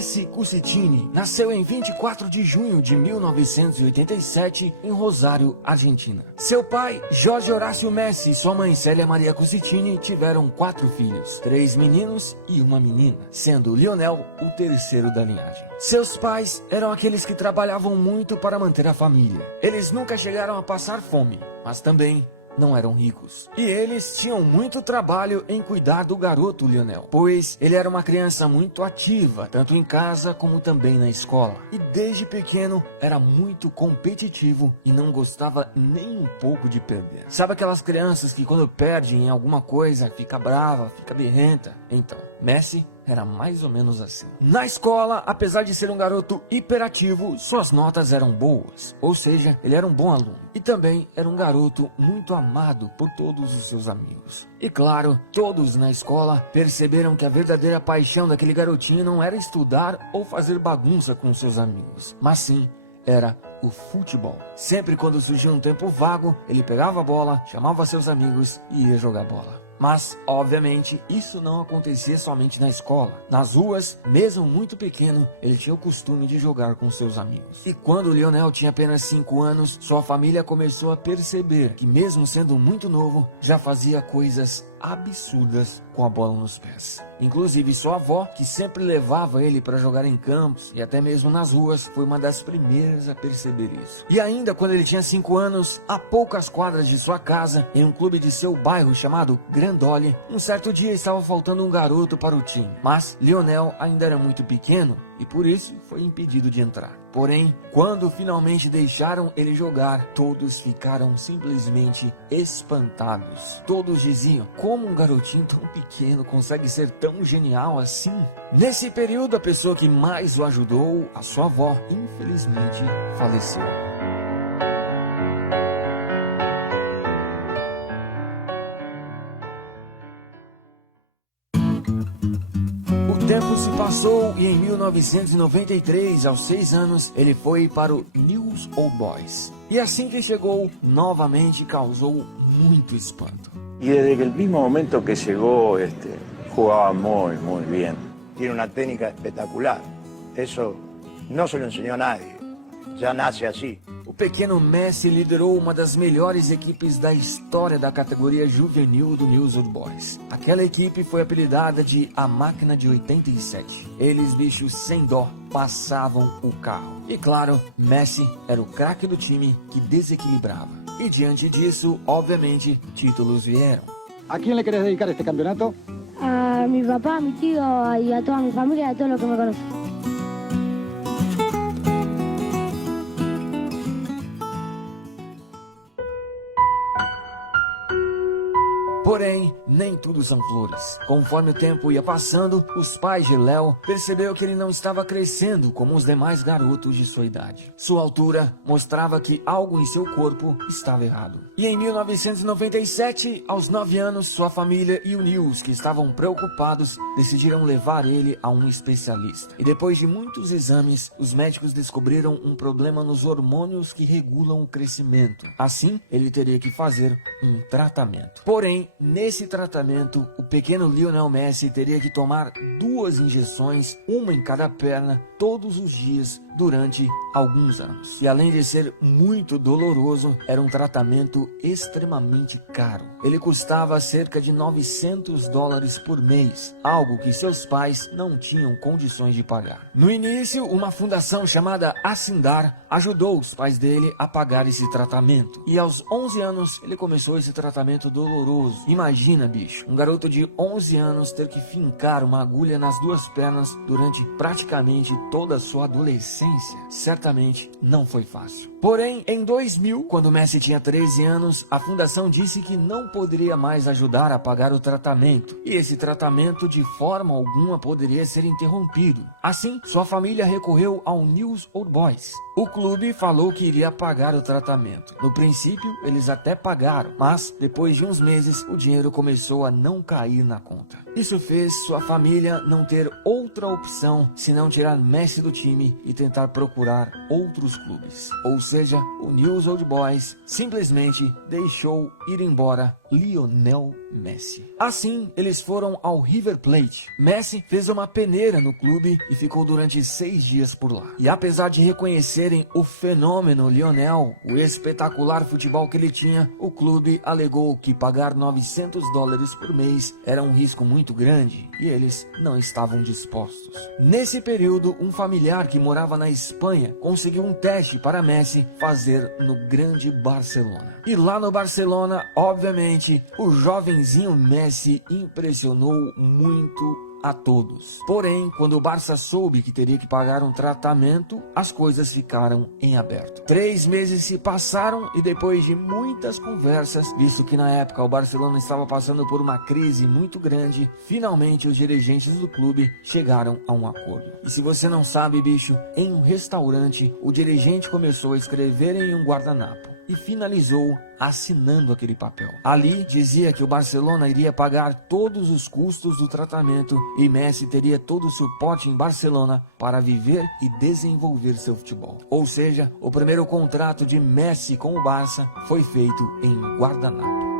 Messi Cusitini nasceu em 24 de junho de 1987 em Rosário, Argentina. Seu pai, Jorge Horácio Messi, e sua mãe Célia Maria Cusitini tiveram 4 filhos, 3 meninos e uma menina, sendo Lionel o terceiro da linhagem. Seus pais eram aqueles que trabalhavam muito para manter a família. Eles nunca chegaram a passar fome, mas também não eram ricos. E eles tinham muito trabalho em cuidar do garoto Lionel, pois ele era uma criança muito ativa, tanto em casa como também na escola. E desde pequeno era muito competitivo e não gostava nem um pouco de perder. Sabe aquelas crianças que quando perdem em alguma coisa fica brava, fica birrenta? Então, Messi era mais ou menos assim. Na escola, apesar de ser um garoto hiperativo, suas notas eram boas, ou seja, ele era um bom aluno. E também era um garoto muito amado por todos os seus amigos. E claro, todos na escola perceberam que a verdadeira paixão daquele garotinho não era estudar ou fazer bagunça com seus amigos, mas sim era o futebol. Sempre quando surgia um tempo vago, ele pegava a bola, chamava seus amigos e ia jogar bola. Mas, obviamente, isso não acontecia somente na escola. Nas ruas, mesmo muito pequeno, ele tinha o costume de jogar com seus amigos. E quando Lionel tinha apenas 5 anos, sua família começou a perceber que, mesmo sendo muito novo, já fazia coisas absurdas com a bola nos pés. Inclusive sua avó, que sempre levava ele para jogar em campos e até mesmo nas ruas, foi uma das primeiras a perceber isso. E ainda quando ele tinha 5 anos, a poucas quadras de sua casa, em um clube de seu bairro chamado Grandoli, um certo dia estava faltando um garoto para o time. Mas Lionel ainda era muito pequeno e por isso foi impedido de entrar. Porém, quando finalmente deixaram ele jogar, todos ficaram simplesmente espantados. Todos diziam: como um garotinho tão pequeno consegue ser tão genial assim? Nesse período, a pessoa que mais o ajudou, a sua avó, infelizmente faleceu. O tempo se passou e em 1993, aos 6 anos, ele foi para o News Old Boys. E assim que chegou, novamente causou muito espanto. Y desde el mismo momento que llegó, jugaba muy bien. Tiene una técnica espectacular. Eso no se lo enseñó a nadie. Ya nace así. O pequeno Messi liderou uma das melhores equipes da história da categoria juvenil do News Old Boys. Aquela equipe foi apelidada de A Máquina de 87. Eles, bichos sem dó, passavam o carro. E claro, Messi era o craque do time que desequilibrava. E diante disso, obviamente, títulos vieram. ¿A quién le querés dedicar este campeonato? A mi papá, a mi tío y a toda mi familia y a todos los que me conocen. Porém, nem tudo são flores. Conforme o tempo ia passando, os pais de Léo perceberam que ele não estava crescendo como os demais garotos de sua idade. Sua altura mostrava que algo em seu corpo estava errado. E em 1997, aos 9 anos, sua família e o News, que estavam preocupados, decidiram levar ele a um especialista. E depois de muitos exames, os médicos descobriram um problema nos hormônios que regulam o crescimento. Assim, ele teria que fazer um tratamento. Porém, nesse tratamento, o pequeno Lionel Messi teria que tomar 2 injeções, uma em cada perna, todos os dias, durante alguns anos. E além de ser muito doloroso, era um tratamento extremamente caro. Ele custava cerca de $900 por mês, algo que seus pais não tinham condições de pagar. No início, uma fundação chamada Asindar ajudou os pais dele a pagar esse tratamento. E aos 11 anos, ele começou esse tratamento doloroso. Imagina, bicho, um garoto de 11 anos ter que fincar uma agulha nas 2 pernas durante praticamente toda a sua adolescência. Certamente não foi fácil. Porém, em 2000, quando Messi tinha 13 anos, a fundação disse que não poderia mais ajudar a pagar o tratamento. E esse tratamento de forma alguma poderia ser interrompido. Assim, sua família recorreu ao News Old Boys. O clube falou que iria pagar o tratamento. No princípio, eles até pagaram, mas depois de uns meses, o dinheiro começou a não cair na conta. Isso fez sua família não ter outra opção senão tirar Messi do time e tentar procurar outros clubes. Ou seja, o News Old Boys simplesmente deixou ir embora Lionel Messi. Assim, eles foram ao River Plate. Messi fez uma peneira no clube e ficou durante 6 dias por lá. E apesar de reconhecerem o fenômeno Lionel, o espetacular futebol que ele tinha, o clube alegou que pagar $900 por mês era um risco muito grande e eles não estavam dispostos. Nesse período, um familiar que morava na Espanha conseguiu um teste para Messi fazer no grande Barcelona. E lá no Barcelona, obviamente, o jovenzinho Messi impressionou muito a todos. Porém, quando o Barça soube que teria que pagar um tratamento, as coisas ficaram em aberto. 3 meses se passaram e depois de muitas conversas, visto que na época o Barcelona estava passando por uma crise muito grande, finalmente os dirigentes do clube chegaram a um acordo. E se você não sabe, bicho, em um restaurante, o dirigente começou a escrever em um guardanapo e finalizou assinando aquele papel. Ali dizia que o Barcelona iria pagar todos os custos do tratamento e Messi teria todo o suporte em Barcelona para viver e desenvolver seu futebol. Ou seja, o primeiro contrato de Messi com o Barça foi feito em guardanapo.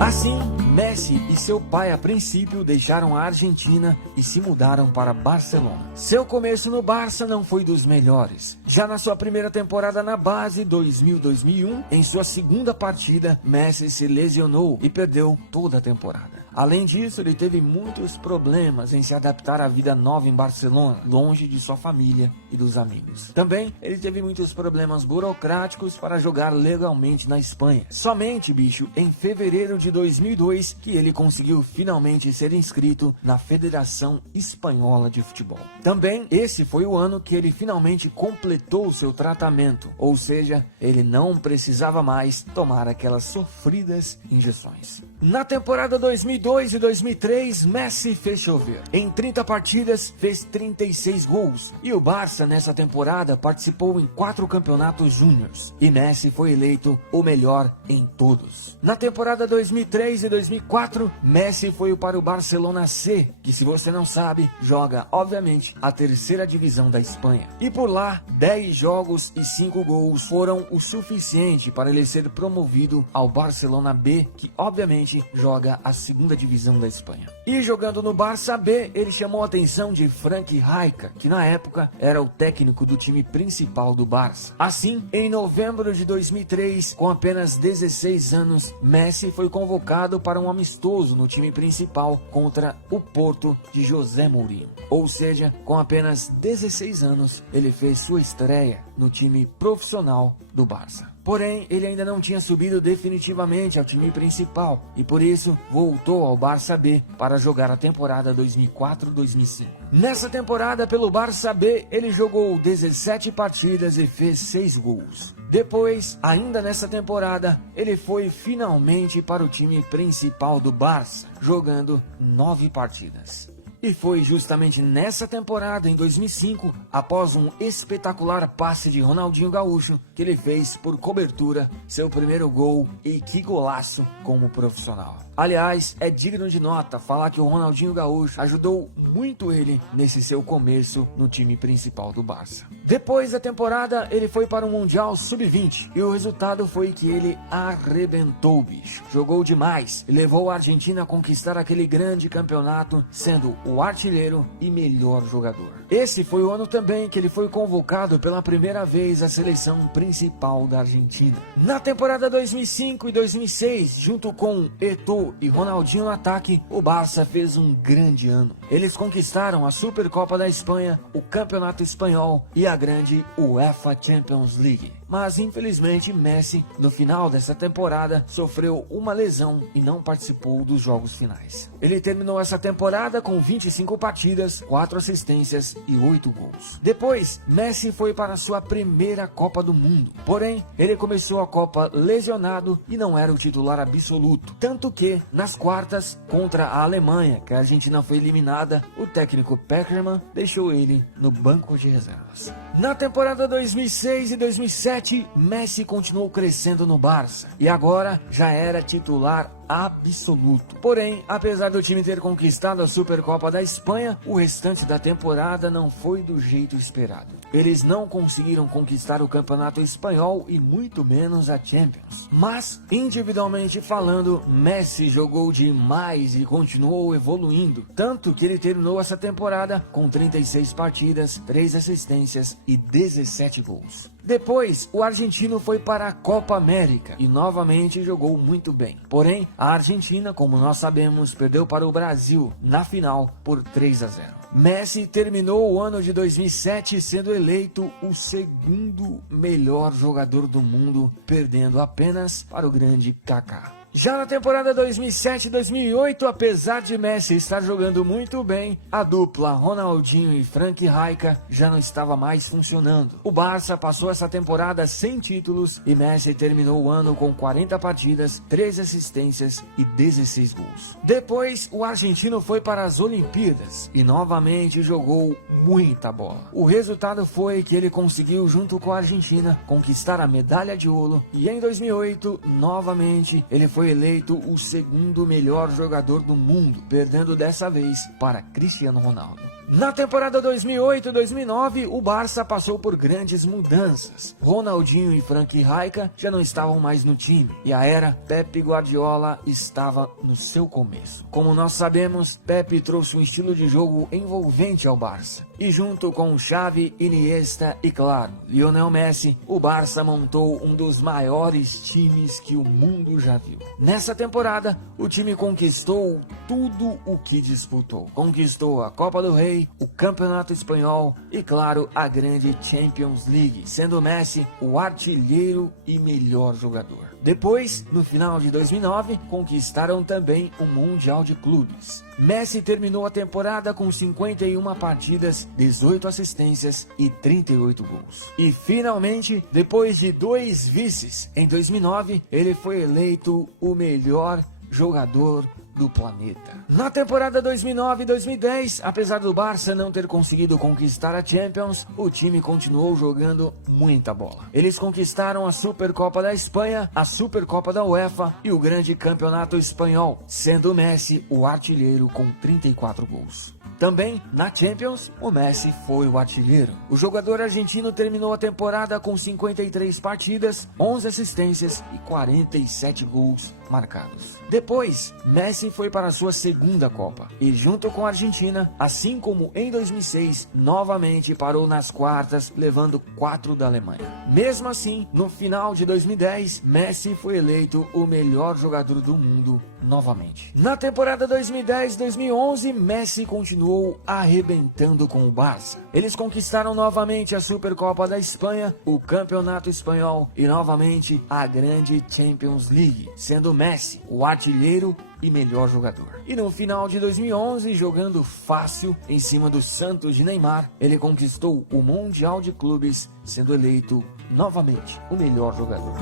Assim, Messi e seu pai a princípio deixaram a Argentina e se mudaram para Barcelona. Seu começo no Barça não foi dos melhores. Já na sua primeira temporada na base, 2000-2001, em sua segunda partida, Messi se lesionou e perdeu toda a temporada. Além disso, ele teve muitos problemas em se adaptar à vida nova em Barcelona, longe de sua família e dos amigos. Também, ele teve muitos problemas burocráticos para jogar legalmente na Espanha. Somente, bicho, em fevereiro de 2002, que ele conseguiu finalmente ser inscrito na Federação Espanhola de Futebol. Também, esse foi o ano que ele finalmente completou seu tratamento, ou seja, ele não precisava mais tomar aquelas sofridas injeções. Na temporada 2002 e 2003, Messi fez chover. Em 30 partidas, fez 36 gols. E o Barça, nessa temporada, participou em 4 campeonatos júniores. E Messi foi eleito o melhor em todos. Na temporada 2003 e 2004, Messi foi para o Barcelona C, que, se você não sabe, joga, obviamente, a terceira divisão da Espanha. E por lá, 10 jogos e 5 gols foram o suficiente para ele ser promovido ao Barcelona B, que, obviamente, joga a segunda divisão da Espanha. E jogando no Barça B, ele chamou a atenção de Frank Rijkaard, que na época era o técnico do time principal do Barça. Assim, em novembro de 2003, com apenas 16 anos, Messi foi convocado para um amistoso no time principal contra o Porto de José Mourinho. Ou seja, com apenas 16 anos, ele fez sua estreia no time profissional do Barça. Porém, ele ainda não tinha subido definitivamente ao time principal e por isso voltou ao Barça B para jogar a temporada 2004-2005. Nessa temporada pelo Barça B, ele jogou 17 partidas e fez 6 gols. Depois, ainda nessa temporada, ele foi finalmente para o time principal do Barça, jogando 9 partidas. E foi justamente nessa temporada, em 2005, após um espetacular passe de Ronaldinho Gaúcho, que ele fez por cobertura seu primeiro gol, e que golaço como profissional. Aliás, é digno de nota falar que o Ronaldinho Gaúcho ajudou muito ele nesse seu começo no time principal do Barça. Depois da temporada, ele foi para o Mundial Sub-20 e o resultado foi que ele arrebentou, bicho. Jogou demais e levou a Argentina a conquistar aquele grande campeonato, sendo o artilheiro e melhor jogador. Esse foi o ano também que ele foi convocado pela primeira vez à seleção principal da Argentina. Na temporada 2005 e 2006, junto com Eto'o e Ronaldinho no ataque, o Barça fez um grande ano. Eles conquistaram a Supercopa da Espanha, o Campeonato Espanhol e a grande UEFA Champions League. Mas infelizmente Messi, no final dessa temporada, sofreu uma lesão e não participou dos jogos finais. Ele terminou essa temporada com 25 partidas, 4 assistências e 8 gols. Depois, Messi foi para sua primeira Copa do Mundo. Porém, ele começou a Copa lesionado e não era o titular absoluto. Tanto que, nas quartas, contra a Alemanha, que a Argentina foi eliminada, o técnico Peckerman deixou ele no banco de reservas. Na temporada 2006 e 2007, Messi continuou crescendo no Barça e agora já era titular absoluto. Porém, apesar do time ter conquistado a Supercopa da Espanha, o restante da temporada não foi do jeito esperado. Eles não conseguiram conquistar o Campeonato Espanhol e muito menos a Champions. Mas, individualmente falando, Messi jogou demais e continuou evoluindo, tanto que ele terminou essa temporada com 36 partidas, 3 assistências e 17 gols. Depois, o argentino foi para a Copa América e novamente jogou muito bem. Porém, a Argentina, como nós sabemos, perdeu para o Brasil na final por 3-0. Messi terminou o ano de 2007 sendo eleito o segundo melhor jogador do mundo, perdendo apenas para o grande Kaká. Já na temporada 2007-2008, apesar de Messi estar jogando muito bem, a dupla Ronaldinho e Frank Rijkaard já não estava mais funcionando. O Barça passou essa temporada sem títulos e Messi terminou o ano com 40 partidas, 3 assistências e 16 gols. Depois, o argentino foi para as Olimpíadas e novamente jogou muita bola. O resultado foi que ele conseguiu, junto com a Argentina, conquistar a medalha de ouro e em 2008, novamente, ele foi eleito o segundo melhor jogador do mundo, perdendo dessa vez para Cristiano Ronaldo. Na temporada 2008-2009, o Barça passou por grandes mudanças. Ronaldinho e Frank Rijkaard já não estavam mais no time e a era Pep Guardiola estava no seu começo. Como nós sabemos, Pep trouxe um estilo de jogo envolvente ao Barça. E junto com Xavi, Iniesta e, claro, Lionel Messi, o Barça montou um dos maiores times que o mundo já viu. Nessa temporada, o time conquistou tudo o que disputou. Conquistou a Copa do Rei, o Campeonato Espanhol e, claro, a grande Champions League, sendo Messi o artilheiro e melhor jogador. Depois, no final de 2009, conquistaram também o Mundial de Clubes. Messi terminou a temporada com 51 partidas, 18 assistências e 38 gols. E finalmente, depois de 2 vices, em 2009, ele foi eleito o melhor jogador do planeta. Na temporada 2009-2010, apesar do Barça não ter conseguido conquistar a Champions, o time continuou jogando muita bola. Eles conquistaram a Supercopa da Espanha, a Supercopa da UEFA e o grande Campeonato Espanhol, sendo Messi o artilheiro com 34 gols. Também, na Champions, o Messi foi o artilheiro. O jogador argentino terminou a temporada com 53 partidas, 11 assistências e 47 gols marcados. Depois, Messi foi para a sua segunda Copa e, junto com a Argentina, assim como em 2006, novamente parou nas quartas, levando 4 da Alemanha. Mesmo assim, no final de 2010, Messi foi eleito o melhor jogador do mundo novamente. Na temporada 2010-2011, Messi continuou arrebentando com o Barça. Eles conquistaram novamente a Supercopa da Espanha, o Campeonato Espanhol e novamente a grande Champions League, sendo Messi o artilheiro e melhor jogador. E no final de 2011, jogando fácil em cima do Santos de Neymar, ele conquistou o Mundial de Clubes, sendo eleito novamente o melhor jogador.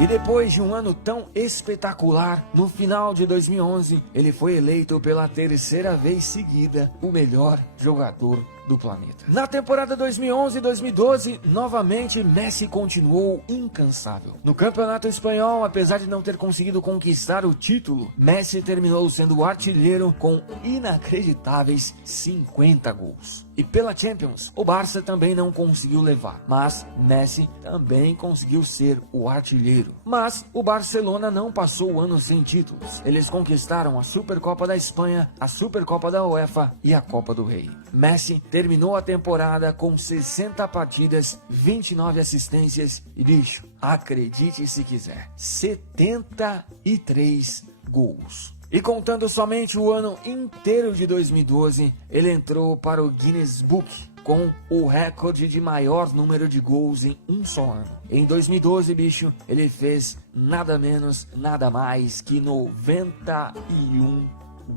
E depois de um ano tão espetacular, no final de 2011, ele foi eleito pela terceira vez seguida o melhor jogador do planeta. Na temporada 2011-2012, novamente Messi continuou incansável. No Campeonato Espanhol, apesar de não ter conseguido conquistar o título, Messi terminou sendo o artilheiro com inacreditáveis 50 gols. E pela Champions, o Barça também não conseguiu levar, mas Messi também conseguiu ser o artilheiro. Mas o Barcelona não passou o ano sem títulos. Eles conquistaram a Supercopa da Espanha, a Supercopa da UEFA e a Copa do Rei. Messi terminou a temporada com 60 partidas, 29 assistências e, bicho, acredite se quiser, 73 gols. E contando somente o ano inteiro de 2012, ele entrou para o Guinness Book com o recorde de maior número de gols em um só ano. Em 2012, bicho, ele fez nada menos, nada mais que 91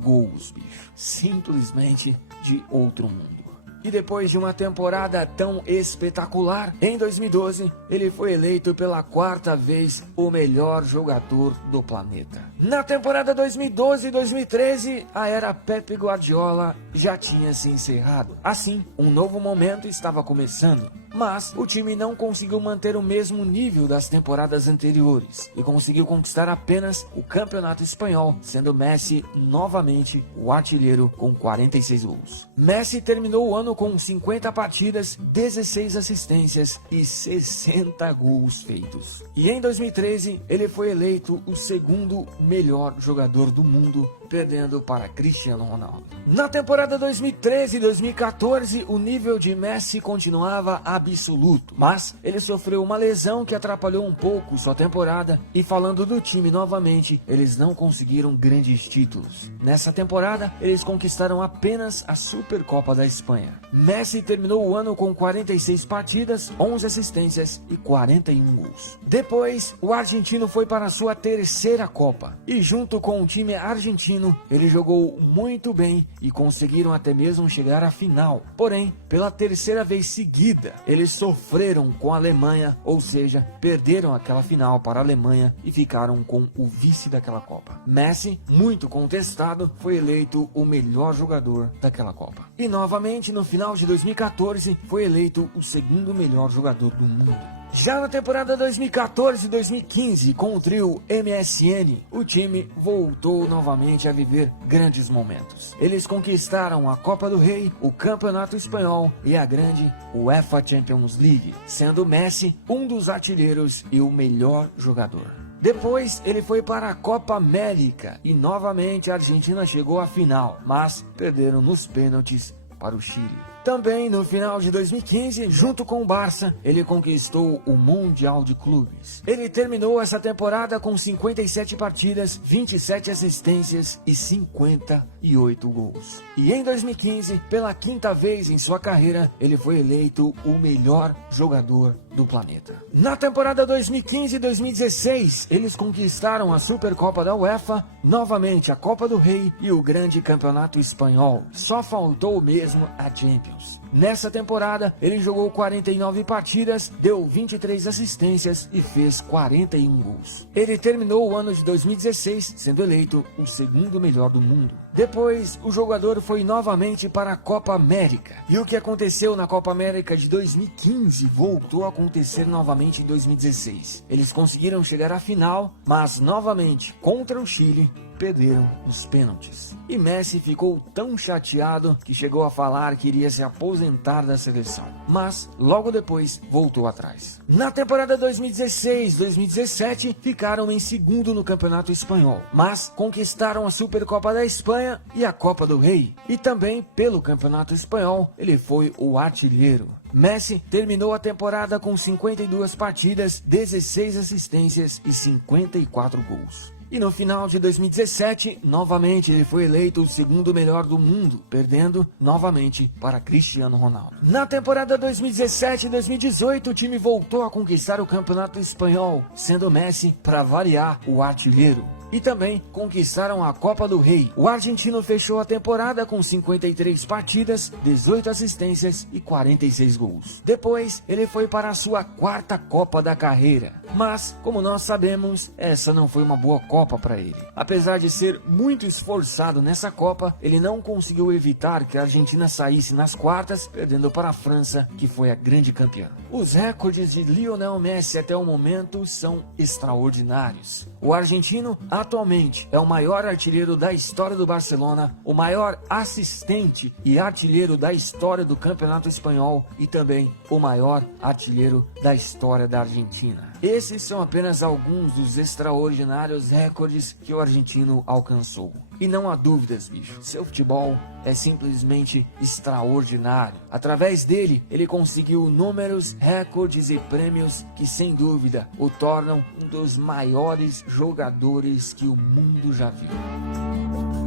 gols, bicho. Simplesmente de outro mundo. E depois de uma temporada tão espetacular, em 2012, ele foi eleito pela 4ª vez o melhor jogador do planeta. Na temporada 2012-2013, a era Pep Guardiola já tinha se encerrado. Assim, um novo momento estava começando. mas o time não conseguiu manter o mesmo nível das temporadas anteriores e conseguiu conquistar apenas o Campeonato Espanhol, sendo Messi novamente o artilheiro com 46 gols. Messi terminou o ano com 50 partidas, 16 assistências e 60 gols feitos. E em 2013, ele foi eleito o segundo melhor jogador do mundo, perdendo para Cristiano Ronaldo. Na temporada 2013-2014, o nível de Messi continuava absoluto, mas ele sofreu uma lesão que atrapalhou um pouco sua temporada, e falando do time novamente, eles não conseguiram grandes títulos. Nessa temporada, eles conquistaram apenas a Supercopa da Espanha. Messi terminou o ano com 46 partidas, 11 assistências e 41 gols. Depois, o argentino foi para a sua terceira Copa, e junto com o time argentino, ele jogou muito bem e conseguiram até mesmo chegar à final. Porém, pela terceira vez seguida, eles sofreram com a Alemanha, ou seja, perderam aquela final para a Alemanha e ficaram com o vice daquela Copa. Messi, muito contestado, foi eleito o melhor jogador daquela Copa. E novamente, no final de 2014, foi eleito o segundo melhor jogador do mundo. Já na temporada 2014-2015, com o trio MSN, o time voltou novamente a viver grandes momentos. Eles conquistaram a Copa do Rei, o Campeonato Espanhol e a grande UEFA Champions League, sendo Messi um dos artilheiros e o melhor jogador. Depois ele foi para a Copa América e novamente a Argentina chegou à final, mas perderam nos pênaltis para o Chile. Também no final de 2015, junto com o Barça, ele conquistou o Mundial de Clubes. Ele terminou essa temporada com 57 partidas, 27 assistências e 58 gols. E em 2015, pela quinta vez em sua carreira, ele foi eleito o melhor jogador do planeta. Na temporada 2015-2016, eles conquistaram a Supercopa da UEFA, novamente a Copa do Rei e o grande Campeonato Espanhol. Só faltou mesmo a Champions. Nessa temporada, ele jogou 49 partidas, deu 23 assistências e fez 41 gols. Ele terminou o ano de 2016 sendo eleito o segundo melhor do mundo. Depois, o jogador foi novamente para a Copa América. E o que aconteceu na Copa América de 2015 voltou a acontecer novamente em 2016. Eles conseguiram chegar à final, mas novamente contra o Chile, perderam os pênaltis. E Messi ficou tão chateado que chegou a falar que iria se aposentar da seleção. Mas logo depois voltou atrás. Na temporada 2016-2017 ficaram em segundo no Campeonato Espanhol, mas conquistaram a Supercopa da Espanha e a Copa do Rei. E também pelo Campeonato Espanhol ele foi o artilheiro. Messi terminou a temporada com 52 partidas, 16 assistências e 54 gols. E no final de 2017, novamente ele foi eleito o segundo melhor do mundo, perdendo novamente para Cristiano Ronaldo. Na temporada 2017-2018, o time voltou a conquistar o Campeonato Espanhol, sendo Messi, para variar, o artilheiro. E também conquistaram a Copa do Rei. O argentino fechou a temporada com 53 partidas, 18 assistências e 46 gols. Depois, ele foi para a sua quarta Copa da carreira. Mas, como nós sabemos, essa não foi uma boa Copa para ele. Apesar de ser muito esforçado nessa Copa, ele não conseguiu evitar que a Argentina saísse nas quartas, perdendo para a França, que foi a grande campeã. Os recordes de Lionel Messi até o momento são extraordinários. O argentino atualmente é o maior artilheiro da história do Barcelona, o maior assistente e artilheiro da história do Campeonato Espanhol e também o maior artilheiro da história da Argentina. Esses são apenas alguns dos extraordinários recordes que o argentino alcançou. E não há dúvidas, bicho, seu futebol é simplesmente extraordinário. Através dele, ele conseguiu números, recordes e prêmios que, sem dúvida, o tornam um dos maiores jogadores que o mundo já viu.